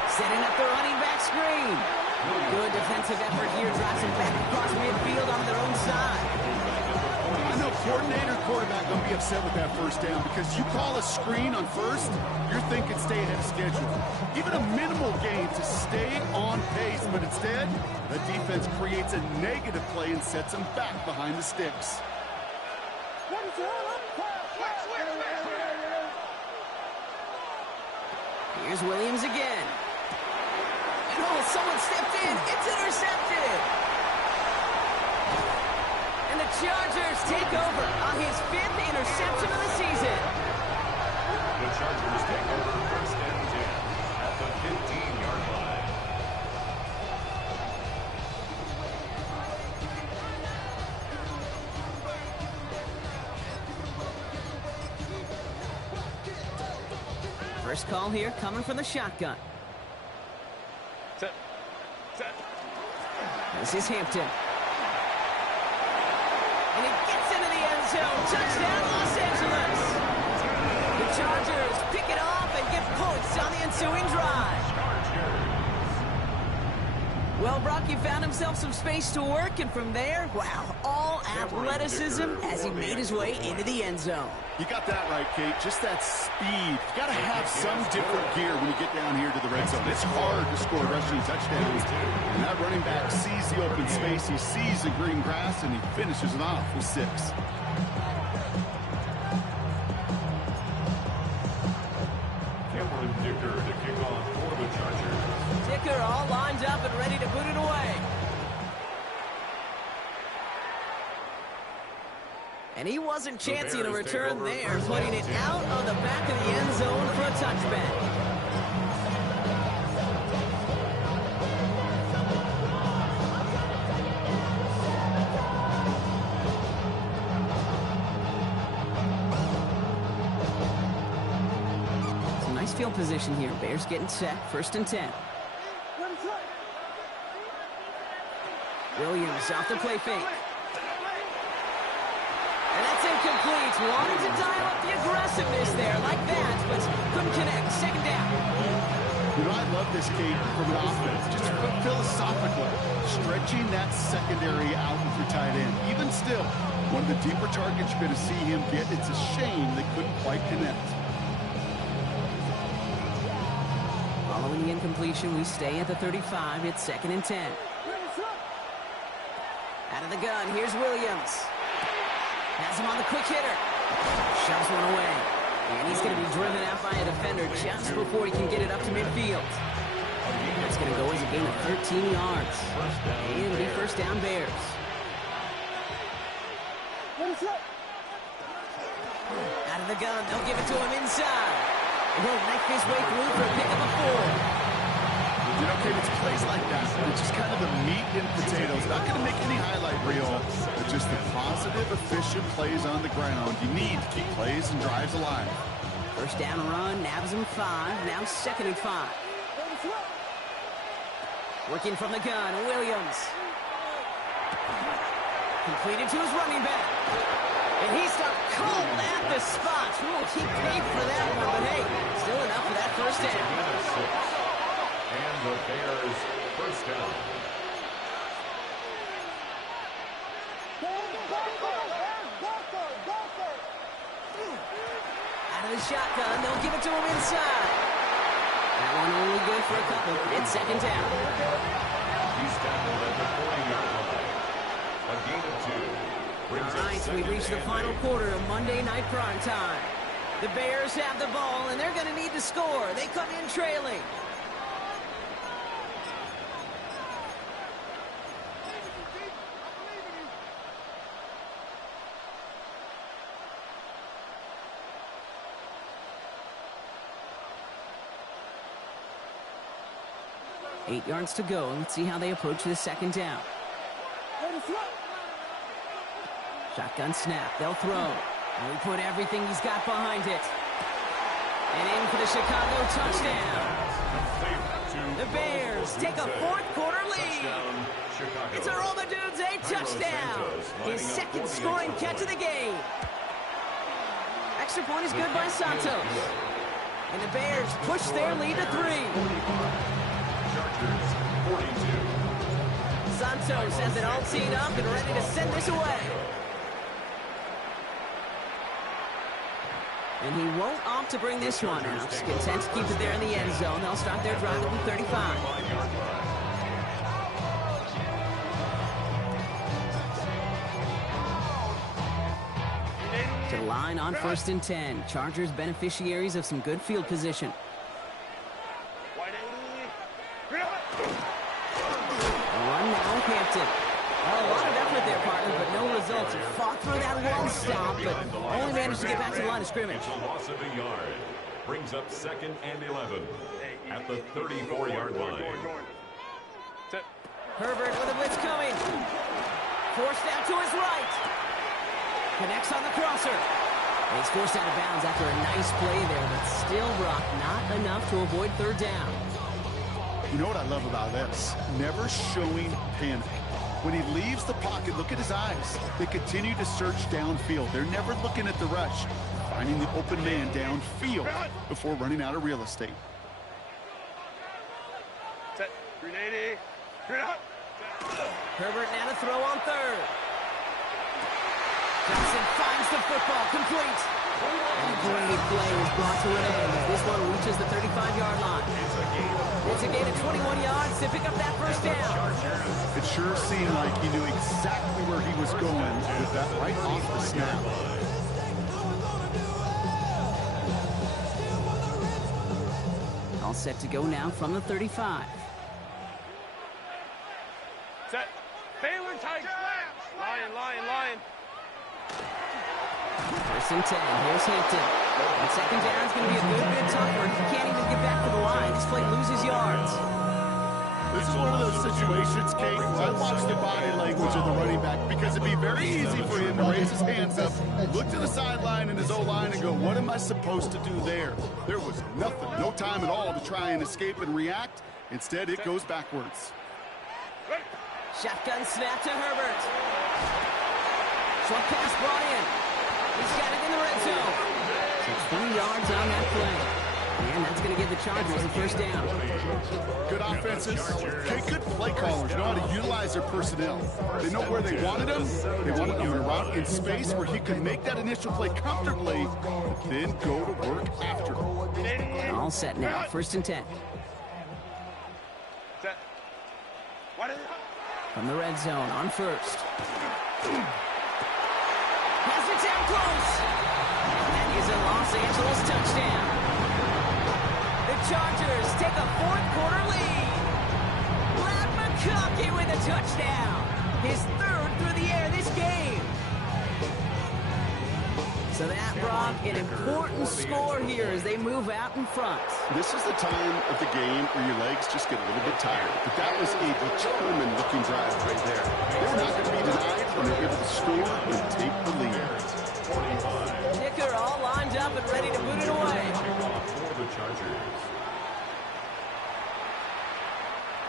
Setting up the running back screen. Good defensive effort here. Drives him back across midfield on their own side. I know coordinator quarterback going to be upset with that 1st down because you call a screen on 1st, you're thinking stay ahead of schedule. Even a minimal gain to stay on pace, but instead, the defense creates a negative play and sets them back behind the sticks. Here's Williams again. Oh, someone stepped in. It's intercepted. And the Chargers take over on his 5th interception of the season. The Chargers take over 1st and 10 at the 15-yard line. First call here coming from the shotgun. Set. This is Hampton. And he gets into the end zone. Touchdown, Los Angeles. The Chargers pick it off and get points on the ensuing drive. Well, Brock, he found himself some space to work, and from there, wow, all athleticism as he made his way into the end zone. You got that right, Kate. Just that speed. You got to have some different gear when you get down here to the red zone. It's hard to score rushing touchdowns. And that running back sees the open space, he sees the green grass, and he finishes it off with 6. Dicker to kick off for the Chargers. Dicker all lined up and ready to boot it away. And he wasn't chancing a return there, putting it out on the back of the end zone for a touchback. Some nice field position here. Bears getting set. 1st and 10. Williams off the play fake. And that's incomplete. Wanted to dial up the aggressiveness there like that, but couldn't connect. 2nd down. You know, I love this, Kate, from an offense. Just philosophically, stretching that secondary out with your tight end. Even still, one of the deeper targets you're going to see him get. It's a shame they couldn't quite connect. Following the incompletion, we stay at the 35. It's 2nd and 10. Out of the gun, here's Williams. Has him on the quick hitter. Shoves one away. And he's going to be driven out by a defender just before he can get it up to midfield. That's going to go as a gain of 13 yards. And be first down Bears. Out of the gun, they'll give it to him inside. And he'll make his way through for a pick of a 4. You know, Kate, it's plays like that. It's just kind of the meat and potatoes. Not going to make any highlight reel, but just the positive, efficient plays on the ground. You need to keep plays and drives alive. First down run, nabs him 5. Now 2nd and 5. Working from the gun, Williams. Completed to his running back. And he stopped cold at the spot. Ooh, he paid for that one, but hey, still enough for that first down. And the Bears first down. Out of the shotgun, they'll give it to him inside. That one only good for a couple. It's 2nd down. He's tackled at the 40-yard line. A gain of 2. All right, so we reached the final quarter of Monday Night Prime Time. The Bears have the ball, and they're going to need to score. They come in trailing. Eight yards to go. Let's see how they approach this 2nd down. Shotgun snap. They'll throw. And we put everything he's got behind it. And in for the Chicago touchdown. The Bears take a 4th quarter lead. It's a roll the dudes a touchdown. His 2nd scoring catch of the game. Extra point is good by Santos. And the Bears push their lead to 3. Chargers 42. Santos has it all teed up and ready to send this away. And he won't opt to bring this one out. Content to keep it there in the end zone. They'll start their drive at the 35. To the line on 1st and 10. Chargers beneficiaries of some good field position. Hampton. Well, a lot of effort there, partner, but no results. He fought through that one stop, but only managed to get back to the line of scrimmage. It's a loss of a yard. Brings up 2nd and 11 at the 34-yard line. Herbert with a blitz coming. Forced out to his right. Connects on the crosser. And he's forced out of bounds after a nice play there, but still, Brock, not enough to avoid 3rd down. You know what I love about this? Never showing panic. When he leaves the pocket, look at his eyes. They continue to search downfield. They're never looking at the rush. Finding the open man downfield before running out of real estate. Set. 380. Herbert now to throw on 3rd. Johnson finds the football complete. And a great play is brought to an end as this one reaches the 35-yard line. It's a gain of 21 yards to pick up that first down. It sure seemed like he knew exactly where he was going with that right off the snap. All set to go now from the 35. Set. Baylor tight. Lion. 1st and 10. Here's Hampton. And 2nd down is going to be a good bit tougher. He can't even get back to the line. This play loses yards. This is one of those situations, Kate, where I watch the body language of the running back because it'd be very easy for him to raise his hands up, look to the sideline in his O-line and go, what am I supposed to do there? There was nothing, no time at all to try and escape and react. Instead, it goes backwards. Shotgun snap to Herbert. Short pass brought in. He's got it in the red zone. So 20 yards on that play. And that's going to give the Chargers the first down. Good offenses. Okay, good play callers know how to utilize their personnel. They know where they wanted him. They wanted him to route in space where he could make that initial play comfortably, then go to work after. All set now. 1st and 10. Set. What is it? From the red zone on first. Has it down close. That is a Los Angeles touchdown. The Chargers take a fourth-quarter lead. Brad McConkey with a touchdown. His third through the air this game. So that, Brock, an important score here as they move out in front. This is the time of the game where your legs just get a little bit tired. But that was a determined-looking drive right there. They were not going to be denied when they were able to score and take the lead. Kicker all lined up and ready to boot it away. For the Chargers.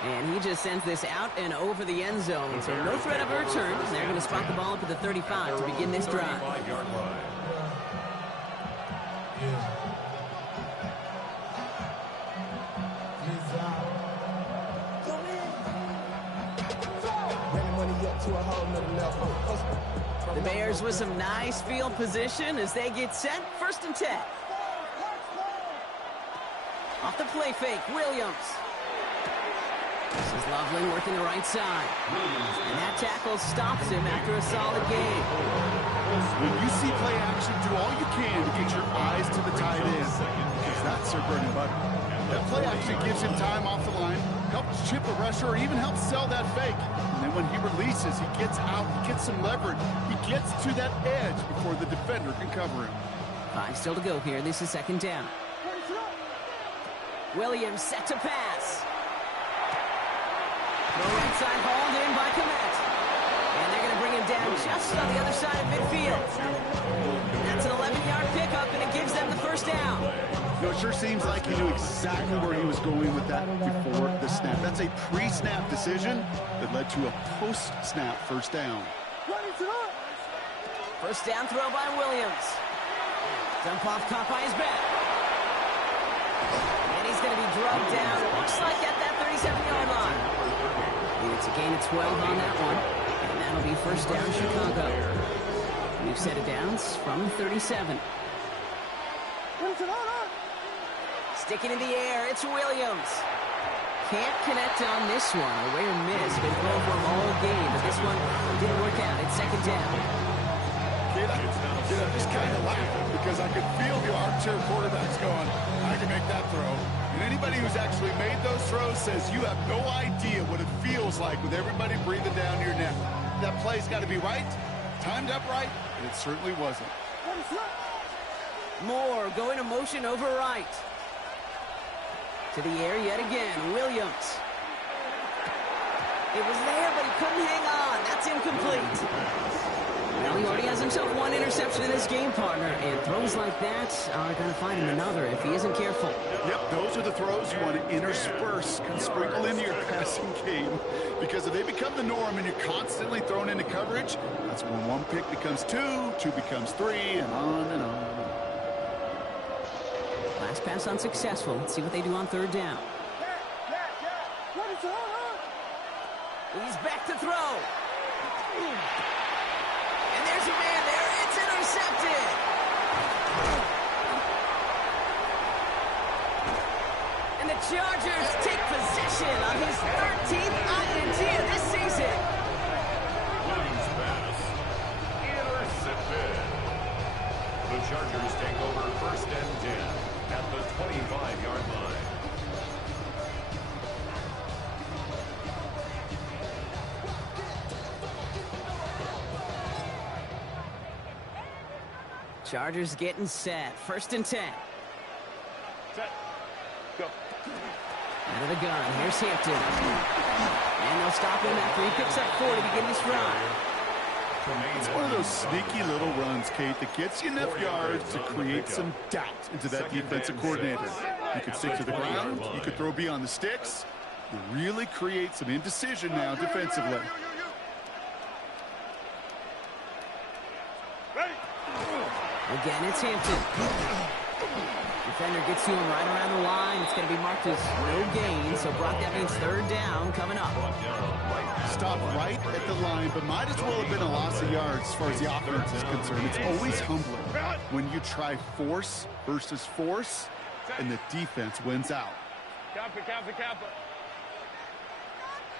And he just sends this out and over the end zone. So no threat of a return. They're going to spot the ball up at the 35 to begin this drive. 35-yard line. The Bears with some nice field position as they get set. 1st and 10. Off the play fake, Williams. This is Loveland working the right side. And that tackle stops him after a solid game. When you see play action, do all you can to get your eyes to the tight end, because that's their bread and butter. That play action gives him time off the line, helps chip a rusher, or even helps sell that fake. And then when he releases, he gets out, he gets some leverage. He gets to that edge before the defender can cover him. 5 still to go here. This is 2nd down. Williams set to pass. The right side hauled in by Komet. And they're going to bring him down just on the other side of midfield. That's an 11-yard pickup, and it gives them the 1st down. You know, it sure seems like he knew exactly where he was going with that before the snap. That's a pre-snap decision that led to a post-snap 1st down. 1st down throw by Williams. Dump off caught by his back. And he's going to be drugged down, looks like at that 37-yard line. It's a gain of 12 on that one. And that'll be 1st down Chicago. New set of downs from 37. Sticking in the air, it's Williams. Can't connect on this one. A rare miss. Been thrown for him all game, but this one didn't work out. It's 2nd down. I'm just kind of laughing because I could feel the armchair quarterbacks going, I can make that throw. And anybody who's actually made those throws says you have no idea what it feels like with everybody breathing down your neck. That play's got to be right, timed up right, and it certainly wasn't. Moore going to motion over right. To the air yet again, Williams. It was there, but he couldn't hang on. That's incomplete. Well, he already has himself one interception in this game, partner, and throws like that are going to find him another if he isn't careful. Yep, those are the throws you want to intersperse and sprinkle into your passing game, because if they become the norm and you're constantly thrown into coverage, that's when 1 pick becomes 2, 2 becomes 3, and on and on. Last pass unsuccessful. Let's see what they do on 3rd down. He's back to throw. And there's a man there. It's intercepted. And the Chargers take possession on his 13th INT of this season. Williams pass. Intercepted. The Chargers take over 1st and 10 at the 25-yard line. Chargers getting set. 1st and 10. Set. Go. Out of the gun. Here's Hampton. And they'll stop him after he picks up 4 to begin this drive. It's one of those sneaky little runs, Kate, that gets you enough yards to create some doubt into that defensive coordinator. You could stick to the ground. You could throw beyond the sticks. You really create some indecision now defensively. Again, it's Hampton. Defender gets to him right around the line. It's going to be marked as no gain. So, Brock, that means 3rd down coming up. Stopped right at the line, but might as well have been a loss of yards as far as the offense is concerned. It's always humbling when you try force versus force, and the defense wins out. Kappa.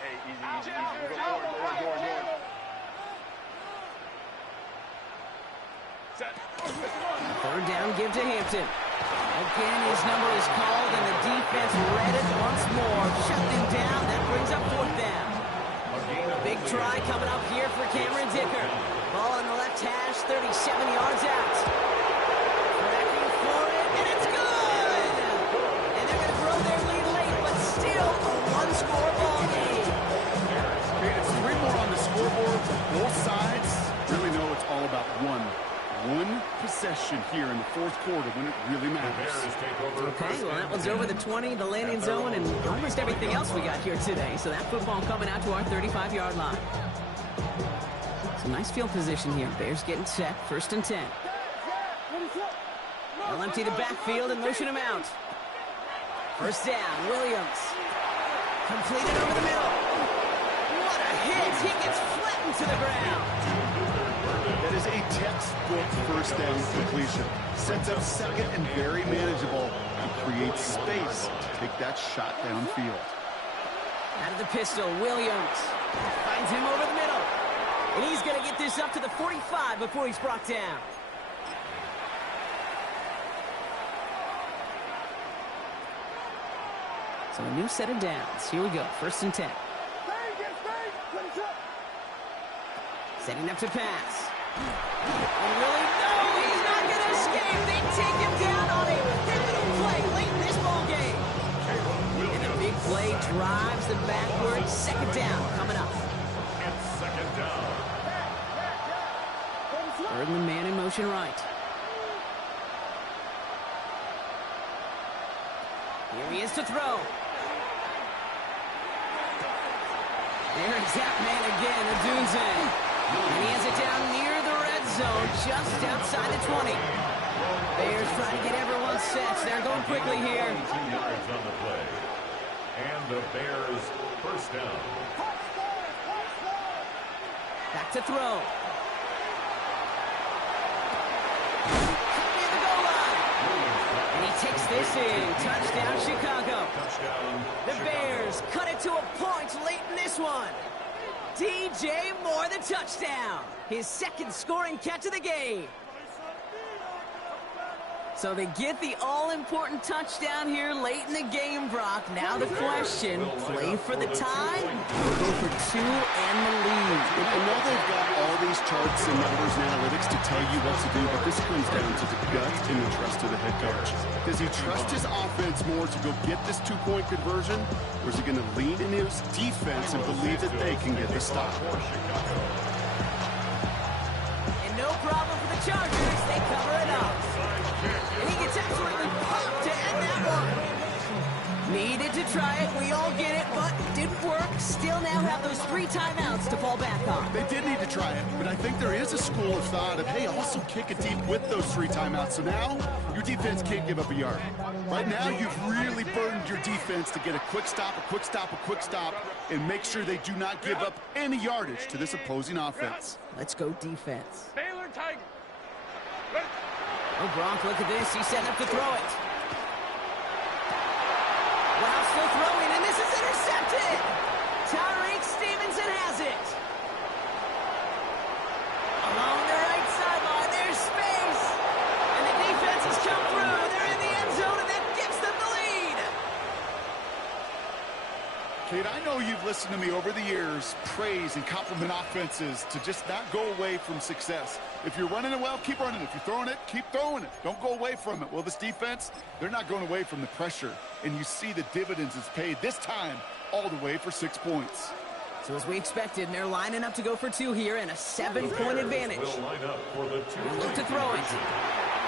Hey, easy. Go on. Set. Third down, give to Hampton. Again, his number is called, and the defense read it once more. Shut them down. That brings up fourth down. Big try coming up here for Cameron Dicker. Ball on the left hash, 37 yards out. Cracking for it, and it's good! And they're going to grow their lead late, but still a one-score ball game. It's 3 more on the scoreboard for both sides. Really know it's all about one possession here in the fourth quarter when it really matters. Okay, well, that one's over the 20, the landing zone, and almost everything else we got here today. So that football coming out to our 35-yard line. Some nice field position here. Bears getting set, 1st and 10. They'll empty the backfield and motion him out. First down, Williams. Completed over the middle. What a hit! He gets flattened to the ground. That is a textbook first down completion. Sets up second and very manageable and creates space to take that shot downfield. Out of the pistol, Williams finds him over the middle. And he's going to get this up to the 45 before he's brought down. So a new set of downs. Here we go, 1st and 10. Setting up to pass. And really, no, he's not going to escape. They take him down on a pivotal play late in this ball game. And the big play drives them backwards. 2nd down coming up. It's 2nd down. 3rd and the man in motion right. Here he is to throw. There's that man again, Adunze. And he has it down near the red zone, just outside the 20. Bears trying to get everyone set. They're going quickly here. 2 yards on the play. And the Bears 1st down. Back to throw. Near the goal line. And he takes this in. Touchdown, Chicago. The Bears cut it to a point late in this one. DJ Moore, the touchdown. His 2nd scoring catch of the game. So they get the all-important touchdown here late in the game, Brock. Now the question, play for the tie or go for 2 and the lead? I know they've got all these charts and numbers and analytics to tell you what to do, but this comes down to the gut and the trust of the head coach. Does he trust his offense more to go get this 2-point conversion, or is he going to lean in his defense and believe that they can get the stop? And no problem for the Chargers. They cover it up. And he gets absolutely popped to end that one. Needed to try it. We all get it, but didn't work. Still now have those 3 timeouts to fall back on. They did need to try it, but I think there is a school of thought of, hey, also kick it deep with those 3 timeouts. So now your defense can't give up a yard. Right now you've really burdened your defense to get a quick stop, and make sure they do not give up any yardage to this opposing offense. Let's go defense. Baylor Tiger. Oh, Gronk, look at this. He's setting up to throw it. Wow, still throwing, and this is intercepted. Tyreek Stevenson has it. Along the right sideline, there's space. And the defense has come through. They're in the end zone, and that gives them the lead. Kate, I know you've listened to me over the years praise and compliment offenses to just not go away from success. If you're running it well, keep running it. If you're throwing it, keep throwing it. Don't go away from it. Well, this defense, they're not going away from the pressure. And you see the dividends it's paid this time all the way for 6 points. So as we expected, they're lining up to go for 2 here and a 7-point advantage. Will line up for the 2. Look to throw it.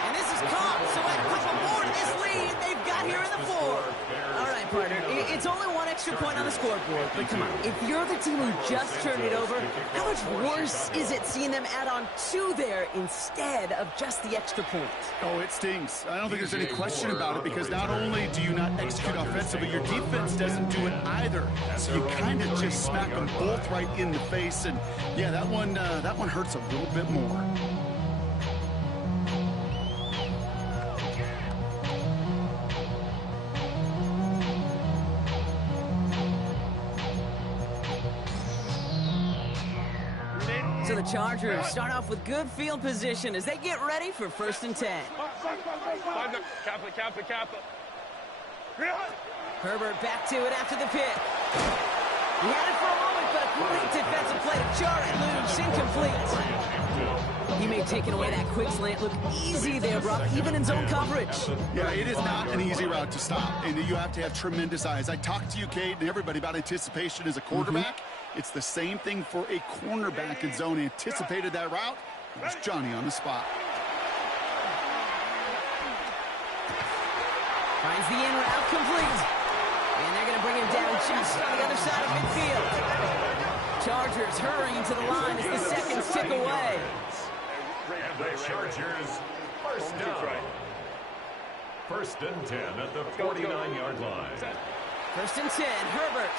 And this is caught, so a couple more to this lead they've got here in the 4. All right, partner, it's only 1 extra point on the scoreboard, but come on, if you're the team who just turned it over, how much worse is it seeing them add on 2 there instead of just the extra point? Oh, it stings. I don't think there's any question about it, because not only do you not execute offensively, your defense doesn't do it either. So you kind of just smack them both right in the face, and yeah, that one hurts a little bit more. So the Chargers start off with good field position as they get ready for 1st and 10. Herbert back to it after the pick. He had it for a moment, but a great defensive play to jar it loose, incomplete. He may have taken away that quick slant. Look easy there, Brock, even in zone coverage. Yeah, it is not an easy route to stop, and you have to have tremendous eyes. I talked to you, Cade, and everybody about anticipation as a quarterback. It's the same thing for a cornerback in zone. He anticipated that route. It was Johnny on the spot. Finds the in route complete. And they're going to bring him down just on the other side of midfield. Chargers hurrying to the line as the seconds tick away. And the Chargers first down. 1st and 10 at the 49-yard line. 1st and 10, Herbert.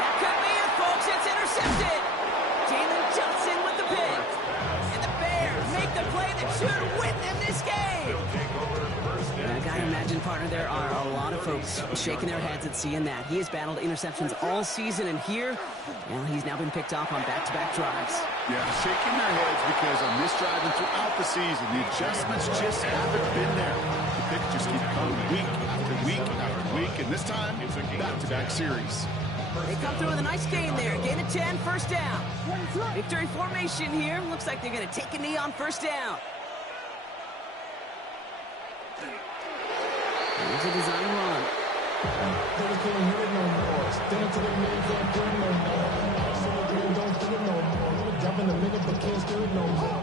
That could be it, folks. It's intercepted. Jalen Johnson with the pick. And the Bears make the play that should win them this game. I gotta imagine, partner, there are a lot of folks shaking their heads at seeing that. He has battled interceptions all season, and here, well, he's now been picked off on back-to-back drives. Yeah, shaking their heads because on this drive and throughout the season, the adjustments just haven't been there. The picks just keep coming week after week after week, and this time, it's a back-to-back series. They come through with a nice gain there. Gain of 10, 1st down. Victory formation here. Looks like they're going to take a knee on 1st down. Here's a design run. Don't feel it no more. Drop in the minute, but can't steer it no more.